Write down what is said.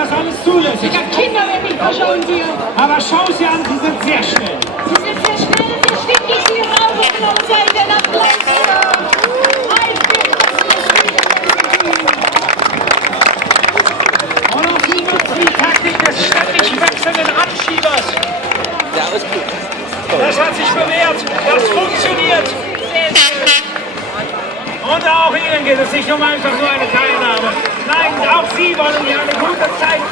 das alles zulässig? Ich habe Kinder, wenn ich verschauen hier. Aber schau sie an, sie sind sehr schnell. Sie sind sehr schnell und sehr stinkig, Sie rauchen und seid in der Klasse. Und auch sie nutzen die Taktik des ständig wechselnden Radschiebers. Ja, alles gut. Das hat sich bewährt. Das funktioniert. Und auch Ihnen geht es nicht um einfach nur eine Teilnahme. Nein, auch Sie wollen mir eine gute Zeit